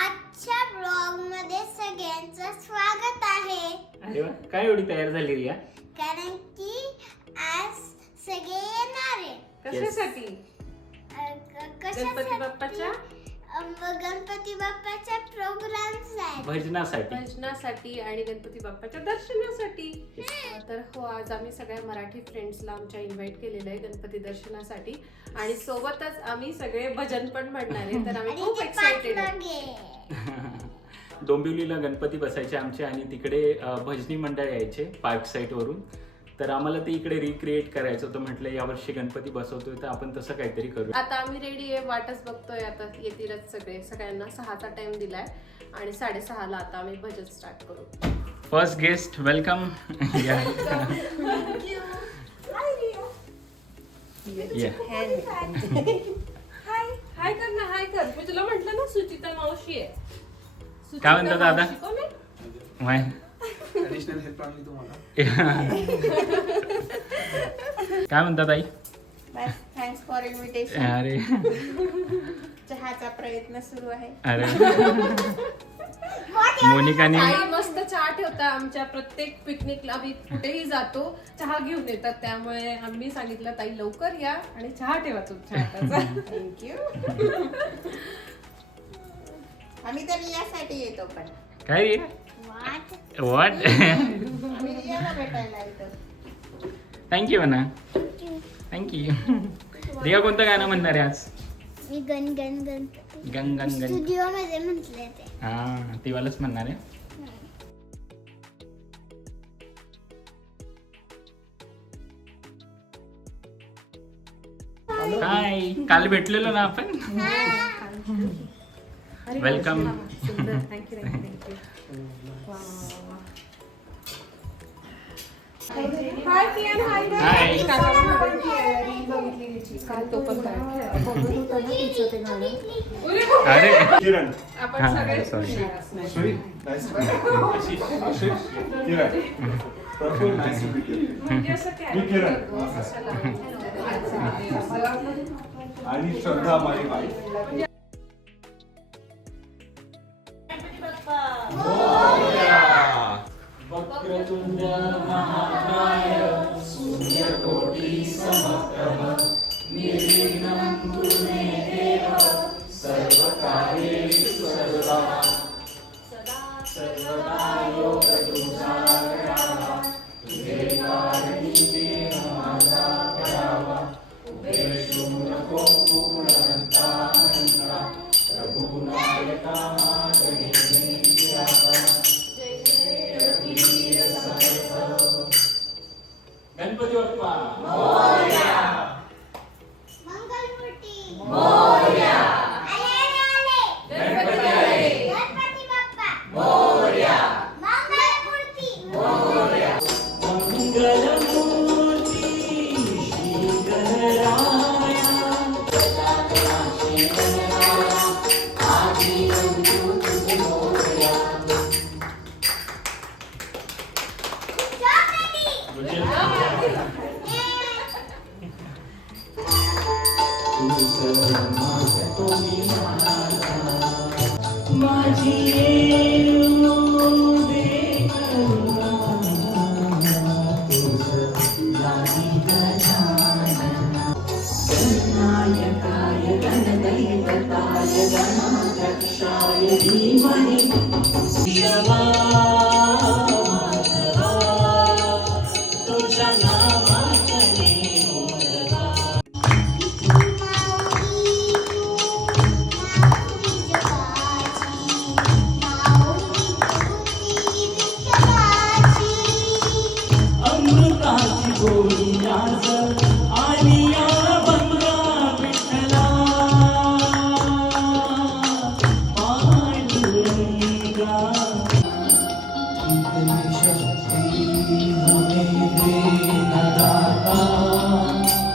आजच्या ब्लॉग मध्ये सगळ्यांचं स्वागत आहे. अरे वा, काय एवढी तयार झाली रिया? कारण की आज सगळे येणार आहे. कशासाठी? गणपती बाप्पाच्या गणपती बाप्पाच्या प्रोग्राम्स आहेत. भजनासाठी आणि गणपती बाप्पाच्या दर्शनासाठी. तर हो, आज आम्ही सगळ्या मराठी फ्रेंड्सला आमच्या इन्व्हाइट केलेलं आहे गणपती दर्शनासाठी आणि सोबतच आम्ही सगळे भजन पण म्हणणार आहे. तर आम्ही खूप एक्साइटेड आहे. डोंबिवलीला गणपती बसायचे आमचे आणि तिकडे भजनी मंडळ यायचे पार्क साईट वरून. तर आम्हाला ते इकडे रिक्रिएट करायचं होतं. म्हटलं यावर्षी गणपती बसवतोय तर आपण तसं काहीतरी करू. आता आम्ही रेडी आहे, वाटच बघतोय. आता येतीलच सगळे. सगळ्यांना 6चा टाइम दिलाय आणि 6:30ला आता आम्ही भजन स्टार्ट करू. First guest welcome. हाय कर ना, हाय कर. मी तुला म्हटलं ना सुचिता मावशी आहे. काय म्हणता दादा? काय म्हणतात ताई? बस, थँक्स फॉर इन्व्हिटेशन. अरे चहाचा प्रयत्न सुरू आहे. अरे मोनिकाने ताई मस्त चहा ठेवता. आमच्या प्रत्येक पिकनिकला आम्ही कुठेही जातो चहा घेऊन येतात. त्यामुळे आम्ही सांगितलं ताई लवकर या आणि चहा ठेवा तुमच्या हाताचा. थँक्यू. आम्ही तर रियासाठी येतो पण. काय रे? व्हॉट? आम्ही रियाला भेटायला येतो. थँक्यू म्हणा. थँक्यू. रिया कोणतं गाणं म्हणणार आहे आज? मी गण गण गण गंग गंग गंग. स्टुडिओ मध्ये म्हटले ते. हा, ती वालच म्हणणार आहे. हाय, काल भेटलेलो ना आपण. वेलकम. थँक्यू. हाय कियान. हाय. काल तो पण अरे किरण. आपण हा, सगळे sorry. Sweet. Nice to meet you. Ashish. Kiran. Praful. Nice to meet you. म्हणजे असं मी किरण. काय आणि श्रद्धा माझी बाई. वक्रतुंड महाकाय सूर्यकोटि समप्रभ निर्विघ्नं कुरु मे देव सर्वकार्येषु सर्वदा सर्वदा योगदुःखा करावा तुझे कारणी देह माझा पडावा उपेक्षु नको पूर्णवंता प्रभुनायका मागणे गणपती बाप्पा मोरया. मंगलमूर्ती मोरया. आले. गणपती आले. गणपती बाप्पा मोरया. मंगलमूर्ती मोरया. मंगलमूर्ती श्री गणराया गजाननाचे गणराया आदी बंधू तुझे मोरया. माझी येऊ दे करुणा, तुझं नाही गजानना. गणनायकाय गणदैवताय गणाध्यक्षाय धीमहि शिवा माधवा तुझ्या नावाने मोरवा. अमृताची गोळी आज आणि या बंगा विठ्ठला पांडुरंगा. इतनी शक्ती हमें दे न दाता.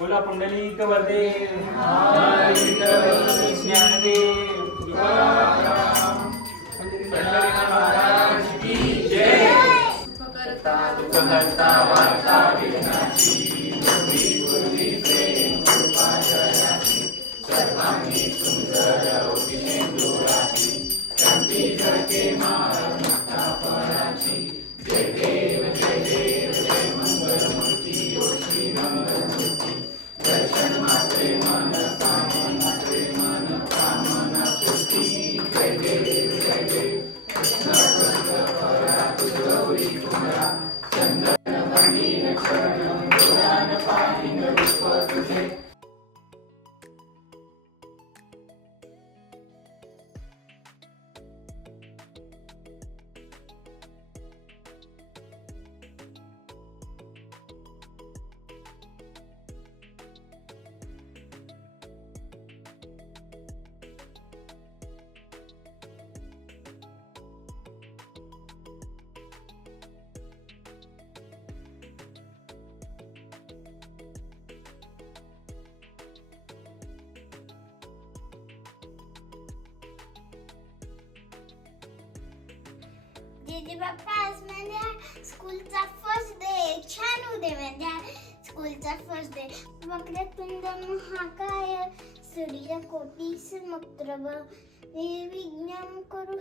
बोला पुंडलिक वरदे ज्ञानदेव तुकाराम पंढरीनाथ महाराज की जय. करता वार्ता विघ्नाची दीदी बाप्पा आज माझ्या स्कूलचा फर्स्ट डे छान होऊ दे माझ्या स्कूलचा फर्स्ट डे वक्रतुंड महाकाय सूर्यकोटी समप्रभ निर्विघ्नं कुरु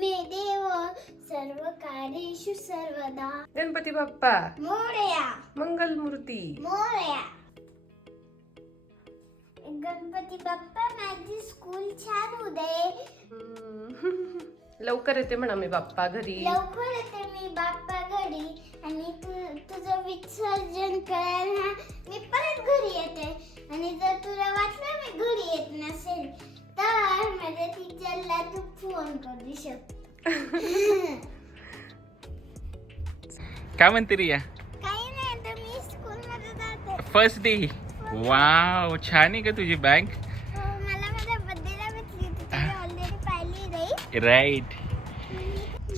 मे देव सर्व कार्येषु सर्वदा. गणपती बाप्पा मोरया मंगलमूर्ती. मोरया. गणपती बाप्पा माझी स्कूल छान होऊ दे. लवकर येते म्हणा मी बाप्पा घरी. लवकर येते मी बाप्पा घरी आणि तुझं विसर्जन करायला मी परत घरी येते. आणि जर तुला वाटलं मी घरी येत नसेल तर माझ्या टीचरला तू फोन करू शकतो. काय म्हणते रिया? काही नाही तर मी स्कूलमध्ये जाते. First day. वाव, छान आहे का तुझी बॅग? मला माझ्या बर्थडेला भेटली होती तुम्ही ऑलरेडी पाहिली नाही. राईट.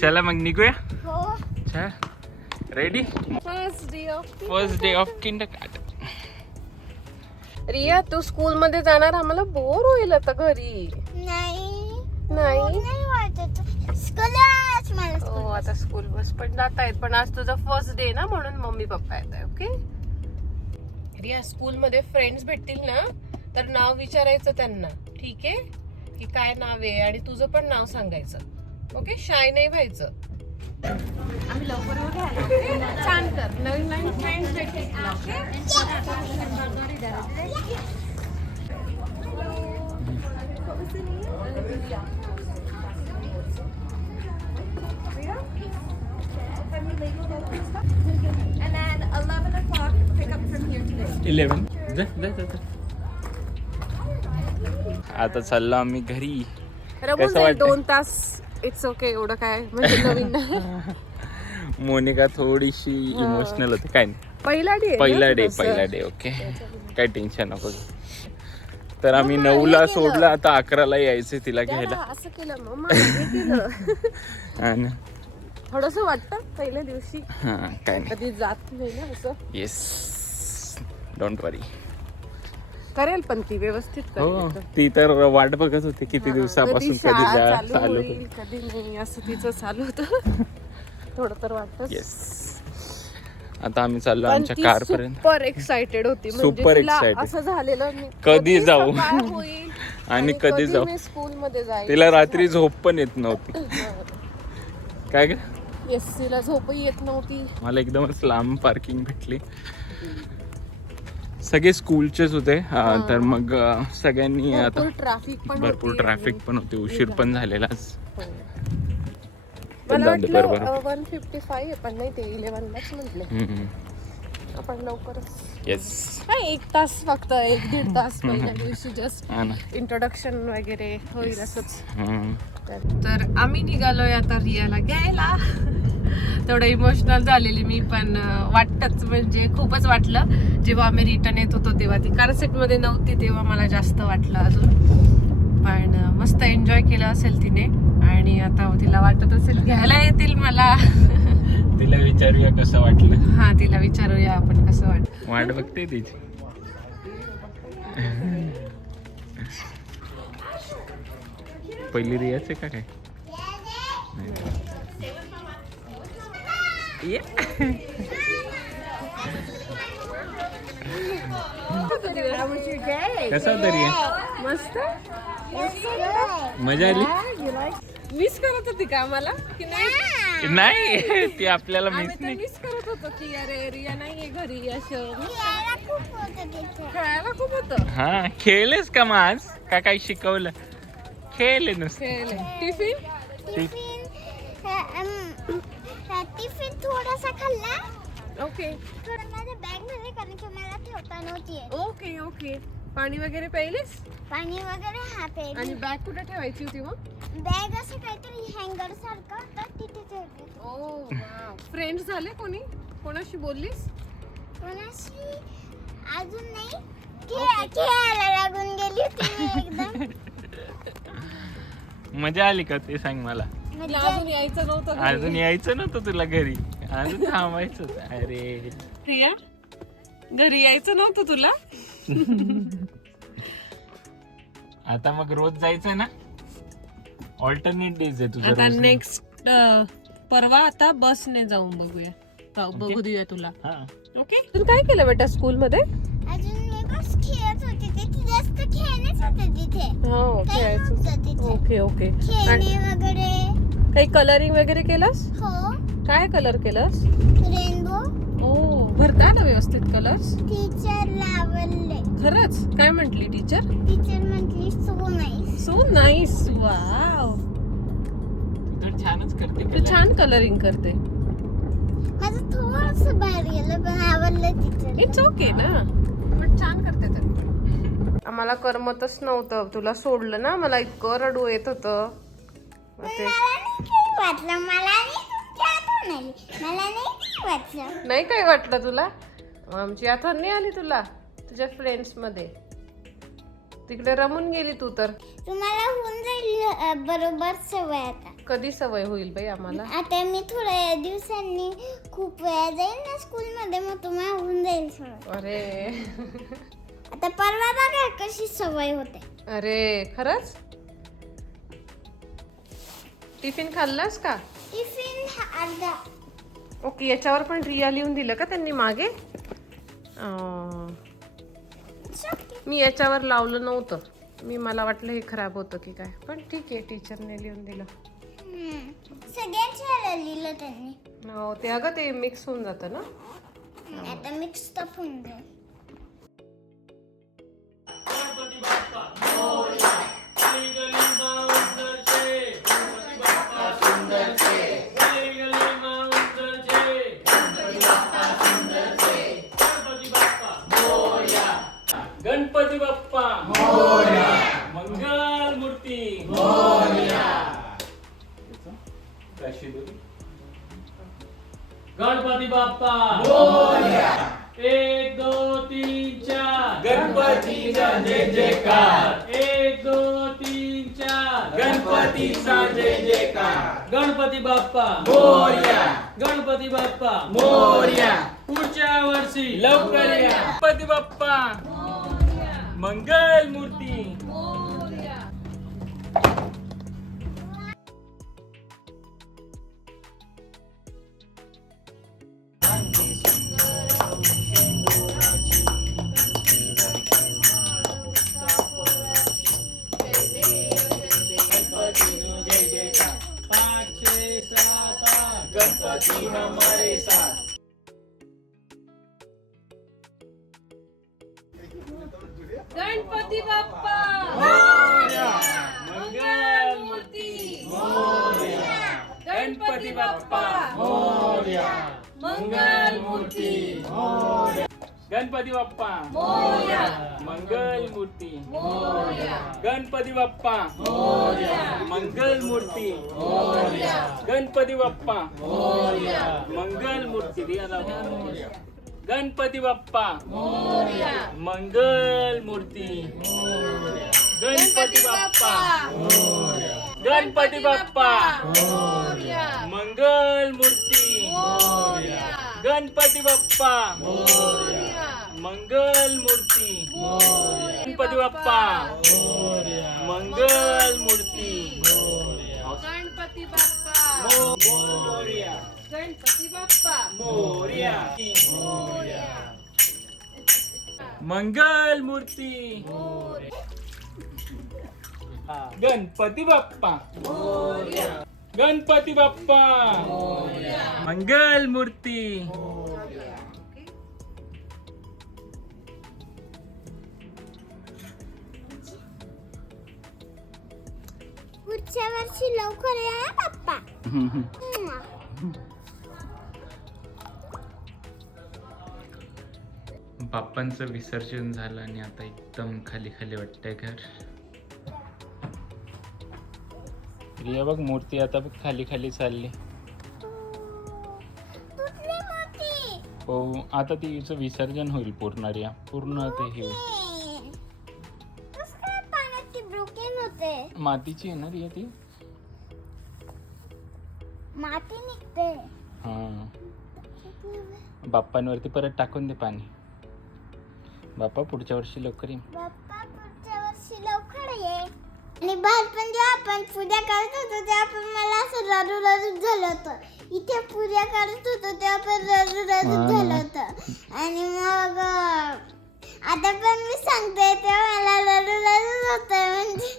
चला मग निघूया. हो. चल, ready? First day of kindergarten. Riya तू स्कूल मध्ये जाणार आम्हाला बोर होईल आता घरी. नाही नाही वाटत स्कूलच मला हो स्कूल. आता स्कूल बस पण जात आहेत पण आज तुझा फर्स्ट डे ना म्हणून मम्मी पप्पा येत आहे. ओके रिया स्कूल मध्ये फ्रेंड्स भेटतील ना तर नाव विचारायचं त्यांना. ठीक आहे की काय नाव आहे आणि तुझं पण नाव सांगायचं. ओके शाय नाही व्हायचं. आम्ही लवकर छान कर नवीन नवीन फ्रेंड्स भेटतील. And then 11 o'clock, pick up from here today. 11. आता चाललो आम्ही घरी. रमून कसं जाईल वाटतंय? 2 तास. इट्स ओके एवढं काय म्हणजे नवीन मोनिका थोडीशी इमोशनल होते. काय नाही, पहिला डे पहिला डे. ओके, काय टेन्शन नको. तर आम्ही 9ला सोडलं, आता 11ला यायचं तिला घ्यायला. असं केलं मम्मा हे केलं. आणि थोडस वाटतं पहिल्या दिवशी हा काय नाही. कधी जात नाही ना असं. येस, डोंट वरी. करेल पण ती व्यवस्थित हो, करेल. ती तर वाट बघत होती किती दिवसापासून कधी शाळा चालू चालू होतं. होईल कधी नाही असं तिचं चालू होतं. थोडं तर वाटत. येस, आता आम्ही चाललो आमच्या कार पर्यंत. सुपर एक्साइटेड होती. म्हणजे Super तिला excited. असं झालेलं मी कधी जाऊ? सकाळ होईल आणि कधी जाऊ? मी स्कूल मध्ये जाईल. तिला रात्री झोप पण येत नव्हती. काय ग? येस तिला झोपही येत नव्हती. मला एकदमच लांब पार्किंग भेटली. सगळे स्कूलचेच होते. तर मग सगळ्यांनी आता भरपूर ट्रॅफिक पण भरपूर होती. ट्रॅफिक पण होते. उशीर पण झालेलाच. हो. पण मला जाऊ दे, बरोबर. वाटलं 1:55 आहे पण नाही ते 11लाच म्हटले. आपण लवकरच. येस. काय 1 तास फक्त 1-1.5 तास पहिल्या दिवशी जस्ट हा ना. इंट्रोडक्शन वगैरे होईल असंच. हम्म. तर आम्ही निघालोय आता रियाला घ्यायला. थोडं इमोशनल झालेली मी पण वाटतच म्हणजे खूपच वाटलं. जेव्हा आम्ही रिटर्न येत होतो तेव्हा ती कार सीट मध्ये नव्हती तेव्हा मला जास्त वाटलं अजून. पण मस्त एन्जॉय केलं असेल तिने आणि आता तिला वाटत असेल घ्यायला येतील मला. तिला विचारूया कसं वाटलं. हा तिला विचारूया आपण कसं वाटत. वाट बघते तिची. पहिली रियाच आहे का काय? ये. कसा होता रिया? मस्त मजा आली? मिस करत होती का आम्हाला की नाही? नाही, ती आपल्याला आम्ही मिस तर नाही. मिस करत होतो की अरे रिया नाहीये घरी असं. खेळायला खूप होतं तिथे. खेळायला खूप होतं. हा, खेळलेस का मग आज? का काही शिकवलं? खेळले नुसतं. खेळले. टिफिन टिफिन थोडासा खाल्ला. ओके थोडं माझ्या बॅग मध्ये कारण की मला ठेवता नव्हती येत. Okay okay. पाणी वगैरे प्यायलेस पाणी वगैरे हा आणि पेली. बॅग कुठे ठेवायची होती मग? बॅग असं काहीतरी हँगर सारखं तर तिथे ठेवली. ओ फ्रेंड्स झाले कोणी? कोणाशी बोललीस? कोणाशी अजून नाही. खेळायला लागून गेली होती मी एकदम. मजा आली का ते सांग मला. तुला अजून यायचं नव्हतं घरी? अजून यायचं नव्हतं तुला घरी, अजून थांबायचं. अरे प्रिया घरी यायचं नव्हतं तुला? आता मग रोज जायचं ना. ऑल्टरनेट डेज आहे तुझं आता रोज नाही. नेक्स्ट परवा आता बसने जाऊन बघू देऊया तुला. हा. ओके. तू काय केलं बेटा स्कूल मध्ये? अजून मी बस खेळत होते. तिथे जास्त खेळणेच होते तिथे. हो काही खेळायचं. नव्हतं तिथे. Okay okay. खेळणे वगैरे. काही कलरिंग वगैरे केलंस? हो. काय कलर केलंस? रेनबो. ओ भरता ना व्यवस्थित कलर्स? टीचरला आवडले. खरंच? काय म्हंटली टीचर? टीचर म्हटली so nice. So nice. Wow. तू तर छानच करते तू कलर. छान कलरिंग करते. माझं थोडंसं बाहेर गेलं पण आवडलं टीचर. इट्स ओके ना. पण छान करते तर. आम्हाला करमतच नव्हतं. तुला सोडलं ना मला इतकं रडू येत होतं. मला नाही काही वाटलं. मला नाही तुमची आठवण आली. मला नाही काही वाटलं. नाही काय वाटलं तुला? आमची आठवण नाही आली तुला तुझ्या फ्रेंड्स मध्ये? तिकडे रमून गेली तू तर. तुम्हाला होऊन जाईल बरोबर सवय आता. कधी सवय होईल बाई आम्हाला? आता मी थोड्या दिवसांनी खूप वेळा जाईल ना स्कूलमध्ये मग तुम्हाला होऊन जाईल सवय. अरे आता परवा बघा कशी सवय होते. अरे खरंच? टिफिन खाल्लास का? टिफिन अर्धा. ओके. याच्यावर पण रिया लिहून दिलं का त्यांनी मागे? मी याच्यावर लावलं नव्हतं. मला वाटलं हे खराब होतं की काय, पण ठीक आहे टीचरने लिहून दिलं. सगळ्यांच्या लिहिलं त्यांनी. हो ते अगं ते मिक्स होऊन जातं ना. आता मिक्स तर होऊन जाईल. गणपती बाप्पा मोरया. मंगल मूर्ती मोरया. गणपती बाप्पा मोरया. 1 2 3 4 गणपतीचा जय जयकार. 1 2 3 4 गणपतीचा जय जयकार. गणपती बाप्पा मोरया. गणपती बाप्पा मोरया. पुढच्या वर्षी लवकर या. गणपती बाप्पा मंगल मूर्ती. गणपती हमारे साथ. गणपती बाप्पा मोरया. मंगल मूर्ती मोरया. गणपती बाप्पा मोरया. मंगल मूर्ती मोरया. गणपती बाप्पा मोरया. मंगल मूर्ती मोरया. गणपती बाप्पा मोरया. मंगल मूर्ती मोरया. गणपती बाप्पा मोरया. मंगल मूर्ती मोरया. गणपती बाप्पा मोरया. मंगल मूर्ती मोरया. गणपती बाप्पा मोरया. गणपती बाप्पा मोरया. मंगल मूर्ती मोरया. गणपती बाप्पा मोरया. मंगल मूर्ती मोरया. गणपती बाप्पा मोरया. मंगल मूर्ती मोरया. गणपती बाप्पा मोरया. गणपती बाप्पा मोरया. मंगल मूर्ती. गणपती बाप्पा गणपती बाप्पा मंगल मूर्ती. पुढच्या वर्षी लवकर या पप्पा. बाप्पांचं विसर्जन झालं आणि आता एकदम खाली खाली वाटतंय घर. रिया बघ मूर्ती आता बघ खाली खाली चालली. तुटली मोठी. हो आता तिचं विसर्जन होईल पूर्ण. रिया पूर्ण ते हे कसं काय पाण्यात ती ब्रोकन होते. मातीची आहे ना रिया ती. माती निघते. हा बाप्पांवरती परत टाकून दे पाणी. बाप्पा पुढच्या वर्षी लवकर ये. बाप्पा पुढच्या वर्षी लवकर ये. आणि बालपण जेव्हा आपण पूजा करत होतो तेव्हा पण मला असं रडू रडू झालं होतं. इथे पुऱ्या करत होतो तेव्हा पण रडू झालं होतं. आणि मग आता पण मी सांगते तेव्हा मला रडू होत म्हणजे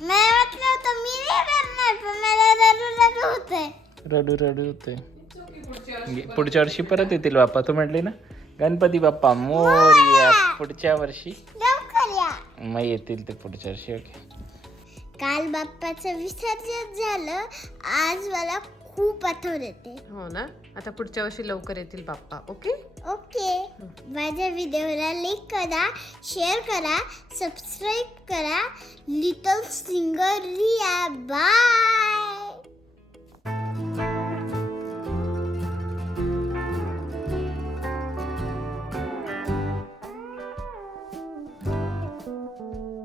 मला वाटलं होतं मी नाही रडणार पण मला रडू होतंय. रडू होते. पुढच्या वर्षी परत येतील बाप्पा. तू म्हटली ना गणपती बाप्पा मोरया पुढच्या वर्षी लवकर या. मग येतील ते पुढच्या वर्षी. ओके. काल बाप्पाचं विसर्जन झालं. आज मला खूप आठवण येते. हो ना, आता पुढच्या वर्षी लवकर येतील बाप्पा. ओके. माझ्या व्हिडिओला लाईक करा, शेअर करा, सबस्क्राईब करा. Little singer Riya. बाय.